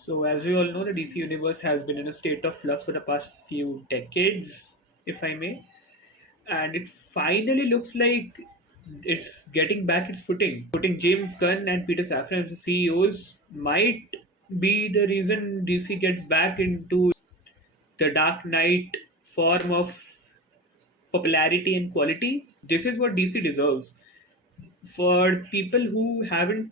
So, as we all know, the DC universe has been in a state of flux for the past few decades, if I may, and it finally looks like it's getting back its footing. Putting James Gunn and Peter Safran as the CEOs might be the reason DC gets back into the Dark Knight form of popularity and quality. This is what DC deserves. For people who haven't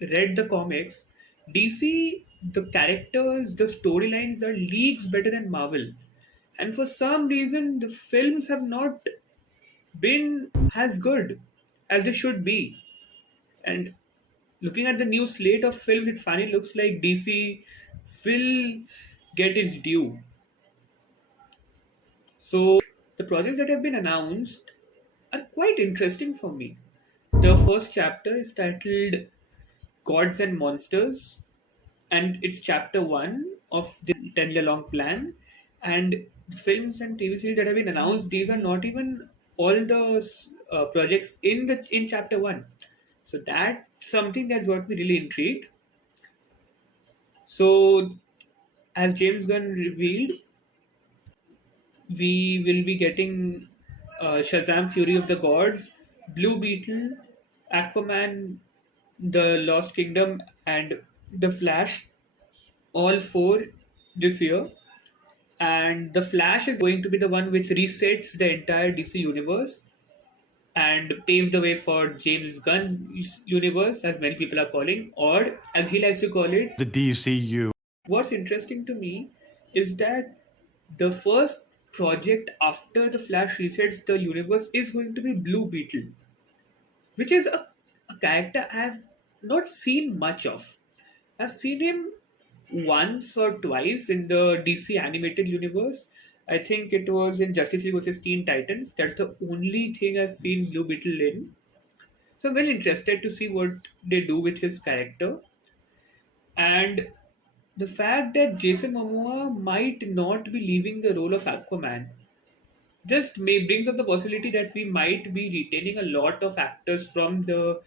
read the comics, DC, the characters, the storylines are leagues better than Marvel. And for some reason, the films have not been as good as they should be. And looking at the new slate of films, it finally looks like DC will get its due. So the projects that have been announced are quite interesting for me. The first chapter is titled Gods and Monsters, and it's chapter one of the 10-year long plan. And the films and TV series that have been announced, these are not even all the projects in chapter one. So that's something that's got me really intrigued. So, as James Gunn revealed, we will be getting Shazam Fury of the Gods, Blue Beetle, Aquaman, The Lost Kingdom, and The Flash, all four this year. And The Flash is going to be the one which resets the entire DC universe and pave the way for James Gunn's universe, as many people are calling, or as he likes to call it, the DCU. what's interesting to me is that the first project after the Flash resets the universe is going to be Blue Beetle, which is a character I have not seen much of. I've seen him once or twice in the DC animated universe. I think it was in Justice League vs. Teen Titans. That's the only thing I've seen Blue Beetle in. So I'm very interested to see what they do with his character. And the fact that Jason Momoa might not be leaving the role of Aquaman just brings up the possibility that we might be retaining a lot of actors from the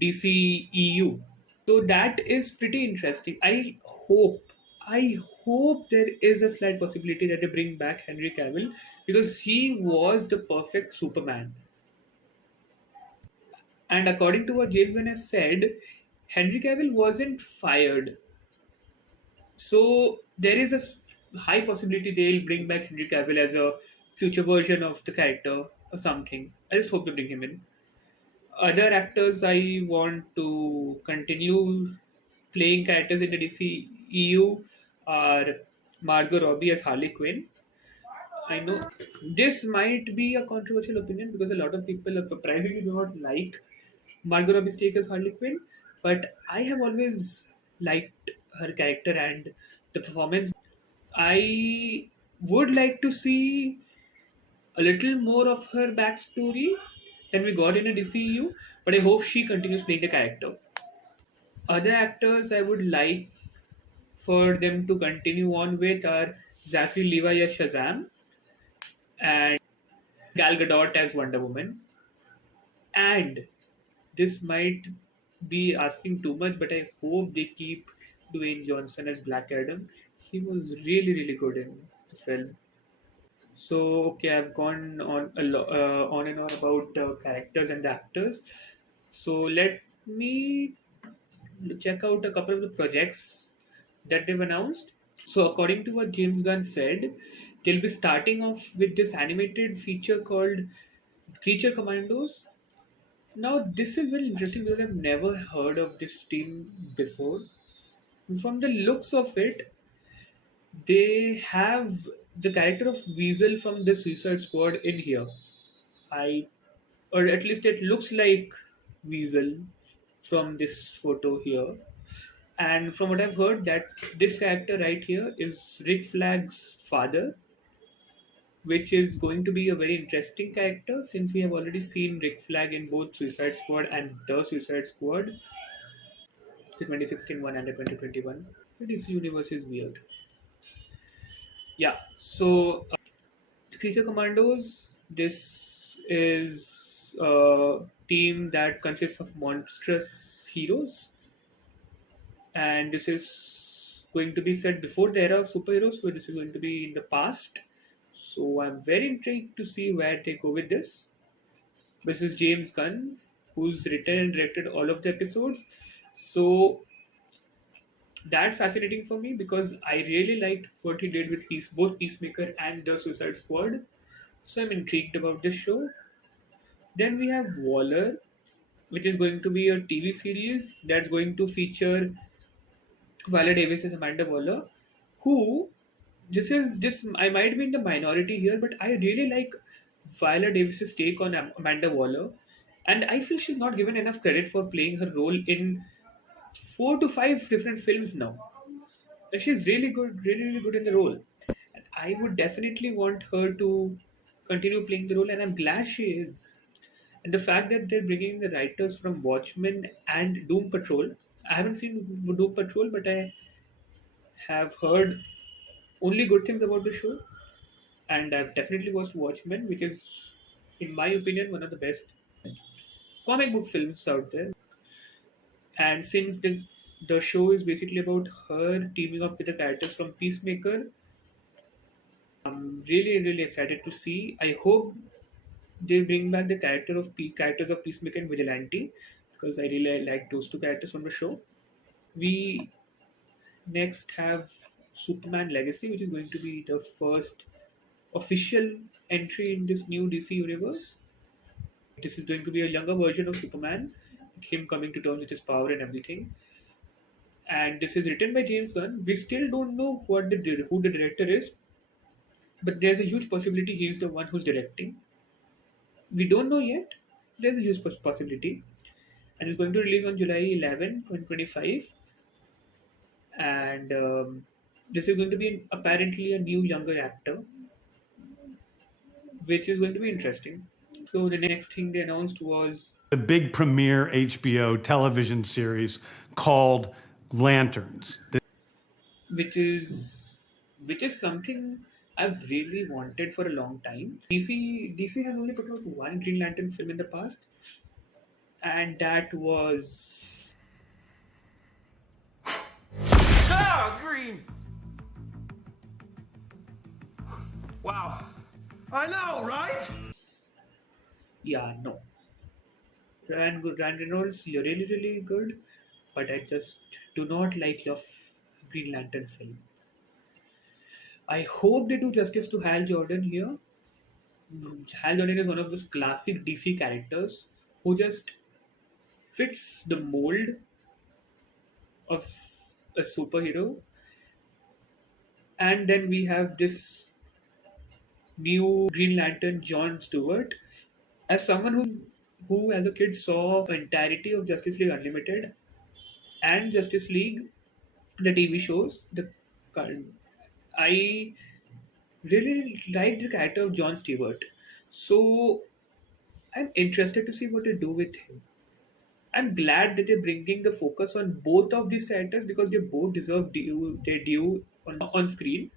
DCEU. So that is pretty interesting. I hope there is a slight possibility that they bring back Henry Cavill because he was the perfect Superman. And according to what James Gunn has said, Henry Cavill wasn't fired. So there is high possibility they'll bring back Henry Cavill as a future version of the character or something. I just hope they bring him in. Other actors I want to continue playing characters in the DCEU are Margot Robbie as Harley Quinn. I know this might be a controversial opinion because a lot of people are surprisingly do not like Margot Robbie's take as Harley Quinn, but I have always liked her character and the performance. I would like to see a little more of her backstory than we got in a DCU, but I hope she continues playing the character. Other actors I would like for them to continue on with are Zachary Levi as Shazam and Gal Gadot as Wonder Woman. And this might be asking too much, but I hope they keep Dwayne Johnson as Black Adam. He was really, really good in the film. So, okay, I've gone on and on about characters and actors. So, let me check out a couple of the projects that they've announced. So, according to what James Gunn said, they'll be starting off with this animated feature called Creature Commandos. Now, this is very interesting because I've never heard of this team before. From the looks of it, they have the character of Weasel from the Suicide Squad in here. I, or at least it looks like Weasel from this photo here. And from what I've heard, that this character right here is Rick Flag's father, which is going to be a very interesting character since we have already seen Rick Flag in both Suicide Squad and The Suicide Squad, the 2016 one and the 2021. The DC universe is weird. Yeah, so Creature Commandos, this is a team that consists of monstrous heroes, and this is going to be set before the era of superheroes, so this is going to be in the past. So I'm very intrigued to see where they go with this. This is James Gunn, who's written and directed all of the episodes. So that's fascinating for me because I really liked what he did with both Peacemaker and the Suicide Squad. So I'm intrigued about this show. Then we have Waller, which is going to be a TV series that's going to feature Viola Davis as Amanda Waller, who this I might be in the minority here, but I really like Viola Davis's take on Amanda Waller, and I feel she's not given enough credit for playing her role in 4 to 5 different films now. She's really good, really good in the role, and I would definitely want her to continue playing the role, and I'm glad she is. And the fact that they're bringing the writers from Watchmen and Doom Patrol. I haven't seen Doom Patrol, but I have heard only good things about the show, and I've definitely watched Watchmen, which is, in my opinion, one of the best comic book films out there. And since the show is basically about her teaming up with the characters from Peacemaker, I'm really excited to see. I hope they bring back the characters of Peacemaker and Vigilante because I really like those two characters from the show. We next have Superman Legacy, which is going to be the first official entry in this new DC universe. This is going to be a younger version of Superman, him coming to terms with his power and everything. And this is written by James Gunn. We still don't know who the director is, but there's a huge possibility he's the one who's directing. We don't know yet. There's a huge possibility, and it's going to release on July 11, 2025. And this is going to be apparently a new younger actor, which is going to be interesting. So the next thing they announced was the big premiere HBO television series called Lanterns. which is something I've really wanted for a long time. DC has only put out one Green Lantern film in the past, and that was Ah, green! Wow. I know, right? no. Ryan Reynolds, you're really good, but I just do not like your Green Lantern film. I hope they do justice to Hal Jordan here. Hal Jordan is one of those classic DC characters who just fits the mold of a superhero. And then we have this new Green Lantern, John Stewart. As someone who as a kid saw the entirety of Justice League Unlimited and Justice League, the TV shows, I really liked the character of John Stewart. So I'm interested to see what they do with him. I'm glad that they're bringing the focus on both of these characters because they both deserve their due on screen.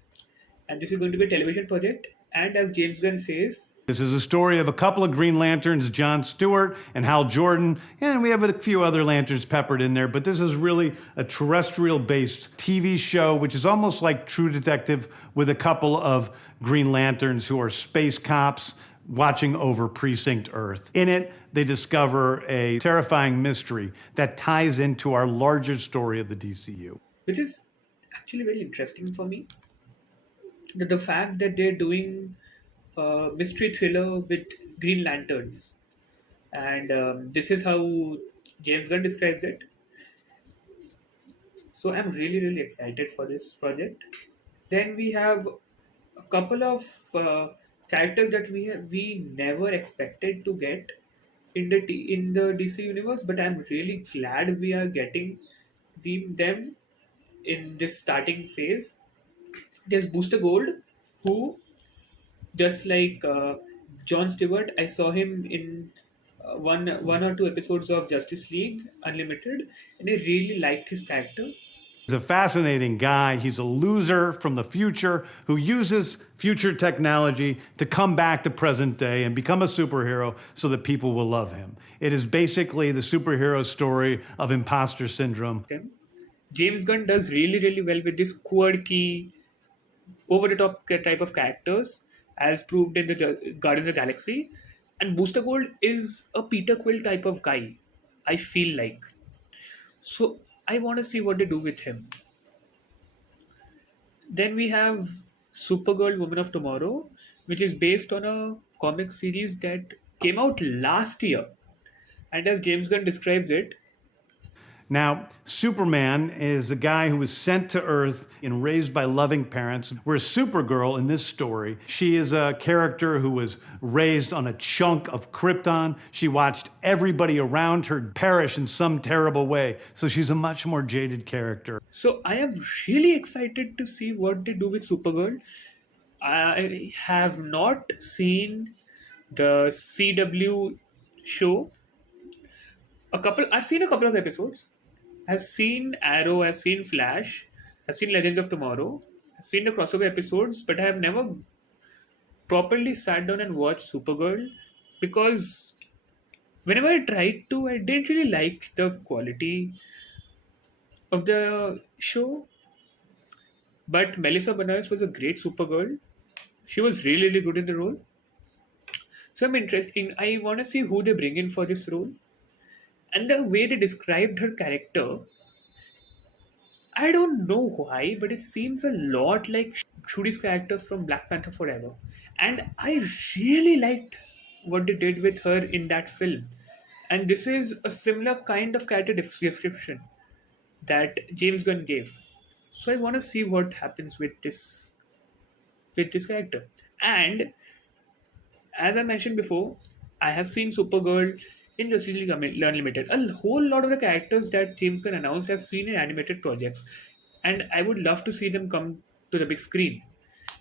And this is going to be a television project. And as James Gunn says, This is a story of a couple of Green Lanterns, John Stewart and Hal Jordan, and we have a few other lanterns peppered in there, but this is really a terrestrial-based TV show, which is almost like True Detective with a couple of Green Lanterns who are space cops watching over Precinct Earth. In it, they discover a terrifying mystery that ties into our larger story of the DCU. which is actually very interesting for me. The fact that they're doing a mystery thriller with Green Lanterns. And this is how James Gunn describes it. So I'm really excited for this project. Then we have a couple of characters that we never expected to get in the DC universe, but I'm really glad we are getting them in this starting phase. There's Booster Gold, who just like John Stewart, I saw him in one or two episodes of Justice League Unlimited, and I really liked his character. He's a fascinating guy. He's a loser from the future who uses future technology to come back to present day and become a superhero so that people will love him. It is basically the superhero story of imposter syndrome. James Gunn does really, really well with this quirky, over the top type of characters, as proved in the Guardians of the Galaxy. And Booster Gold is a Peter Quill type of guy, I feel like. So I want to see what they do with him. Then we have Supergirl Woman of Tomorrow, which is based on a comic series that came out last year. And as James Gunn describes it, Now, Superman is a guy who was sent to Earth and raised by loving parents. Whereas Supergirl in this story, she is a character who was raised on a chunk of Krypton. She watched everybody around her perish in some terrible way. So she's a much more jaded character. so I am really excited to see what they do with Supergirl. I have not seen the CW show. I've seen a couple of episodes. I've seen Arrow, I've seen Flash, I've seen Legends of Tomorrow, I've seen the crossover episodes, but I have never properly sat down and watched Supergirl because whenever I tried to, I didn't really like the quality of the show. But Melissa Benoist was a great Supergirl. She was really, really good in the role. So I'm interested. I want to see who they bring in for this role. And the way they described her character, I don't know why, but it seems a lot like Shuri's character from Black Panther Forever. And I really liked what they did with her in that film. And this is a similar kind of character description that James Gunn gave. So I want to see what happens with this character. And as I mentioned before, I have seen Supergirl in Justice League Unlimited. A whole lot of the characters that James Gunn announced have seen in animated projects, and I would love to see them come to the big screen.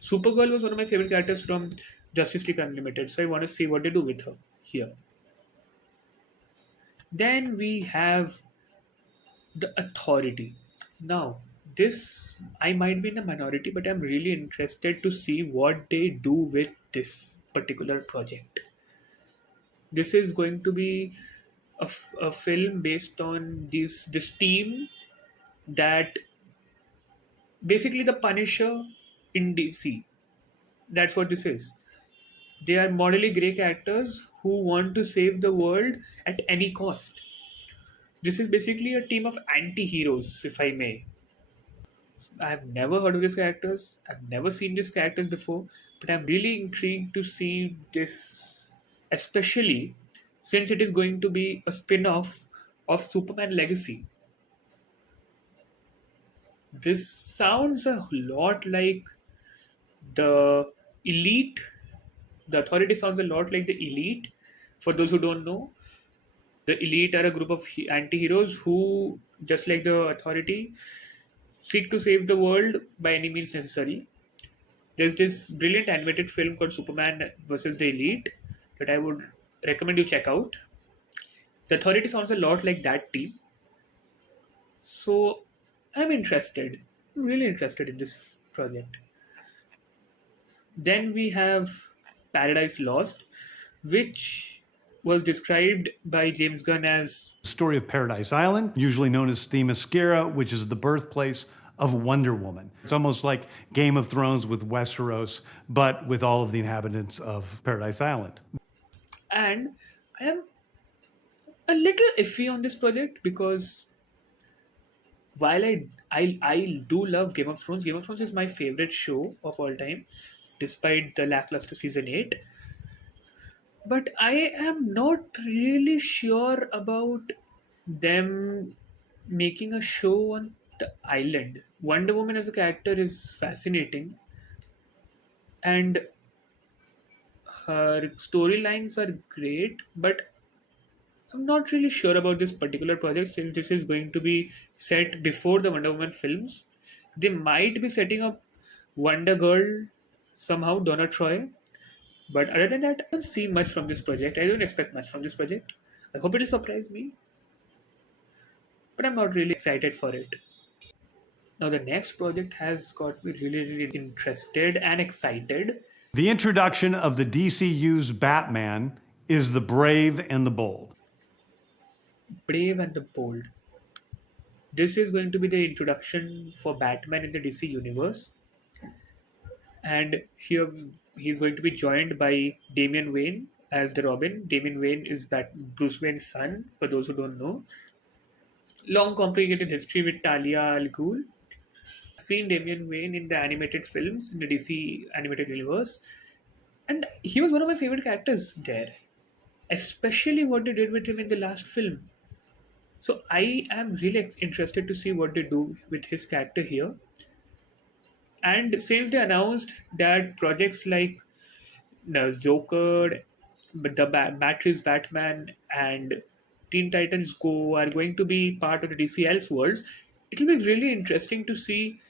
Supergirl was one of my favorite characters from Justice League Unlimited, so I want to see what they do with her here. Then we have the Authority. Now, this I might be in the minority, but I'm really interested to see what they do with this particular project. This is going to be a film based on this team that basically the Punisher in DC. That's what this is. They are morally grey characters who want to save the world at any cost. This is basically a team of anti-heroes, if I may. I've never heard of these characters. I've never seen these characters before, but I'm really intrigued to see this, especially since it is going to be a spin-off of Superman Legacy. This sounds a lot like the Elite. The Authority sounds a lot like the Elite. For those who don't know, the Elite are a group of anti-heroes who, just like the Authority, seek to save the world by any means necessary. There's this brilliant animated film called Superman versus the Elite that I would recommend you check out. The Authority sounds a lot like that team. So I'm interested. I'm really interested in this project. Then we have Paradise Lost, which was described by James Gunn as Story of Paradise Island, usually known as Themyscira, which is the birthplace of Wonder Woman. It's almost like Game of Thrones with Westeros, but with all of the inhabitants of Paradise Island. and I am a little iffy on this project because while I do love Game of Thrones, Game of Thrones is my favorite show of all time, despite the lackluster season 8. But I am not really sure about them making a show on the island. Wonder Woman as a character is fascinating, and her storylines are great, but I'm not really sure about this particular project since this is going to be set before the Wonder Woman films. They might be setting up Wonder Girl somehow, Donna Troy. But other than that, I don't see much from this project. I don't expect much from this project. I hope it'll surprise me, but I'm not really excited for it. Now, the next project has got me really, really interested and excited. The introduction of the DCU's Batman is The Brave and the Bold. Brave and the Bold. This is going to be the introduction for Batman in the DC universe, and here he's going to be joined by Damian Wayne as the Robin. Damian Wayne is Bruce Wayne's son, for those who don't know. Long complicated history with Talia al Ghul. Seen Damian Wayne in the animated films in the DC animated universe, and he was one of my favorite characters there, especially what they did with him in the last film. So I am really interested to see what they do with his character here. And since they announced that projects like the Joker, Matrix Batman, and Teen Titans Go are going to be part of the DC Elseworlds, it will be really interesting to see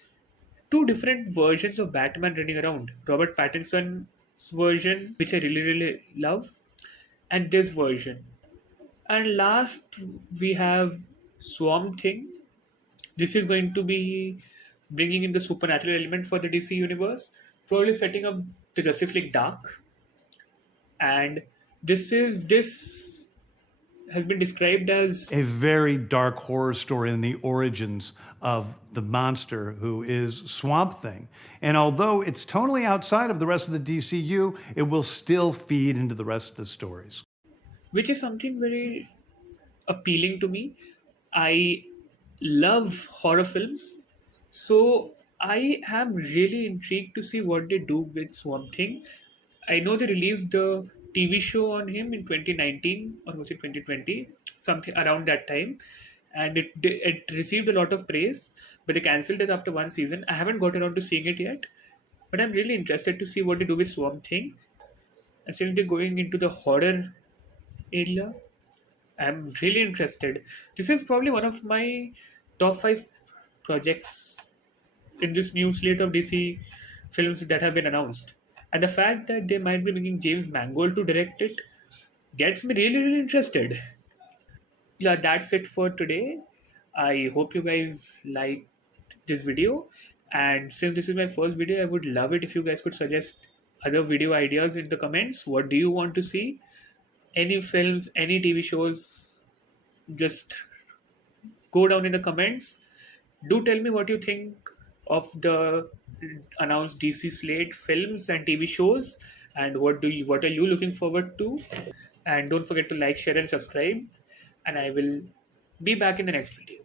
two different versions of Batman running around. Robert Pattinson's version, which I really, really love, and this version. And last, we have Swamp Thing. This is going to be bringing in the supernatural element for the DC universe, probably setting up the Justice League Dark. And this has been described as A very dark horror story in the origins of the monster who is Swamp Thing. And although it's totally outside of the rest of the DCU, it will still feed into the rest of the stories. which is something very appealing to me. I love horror films, so I am really intrigued to see what they do with Swamp Thing. I know they released the TV show on him in 2019, or was it 2020, something around that time, and it received a lot of praise, but they cancelled it after one season. I haven't got around to seeing it yet, but I'm really interested to see what they do with Swamp Thing. And since they're going into the horror area, I'm really interested. This is probably one of my top five projects in this new slate of DC films that have been announced. And the fact that they might be bringing James Mangold to direct it gets me really, really interested. Yeah, that's it for today. I hope you guys liked this video. And since this is my first video, I would love it if you guys could suggest other video ideas in the comments. What do you want to see? Any films, any TV shows, just go down in the comments. Do tell me what you think of the announced DC slate films and TV shows, and what are you looking forward to? And don't forget to like, share, and subscribe. And I will be back in the next video.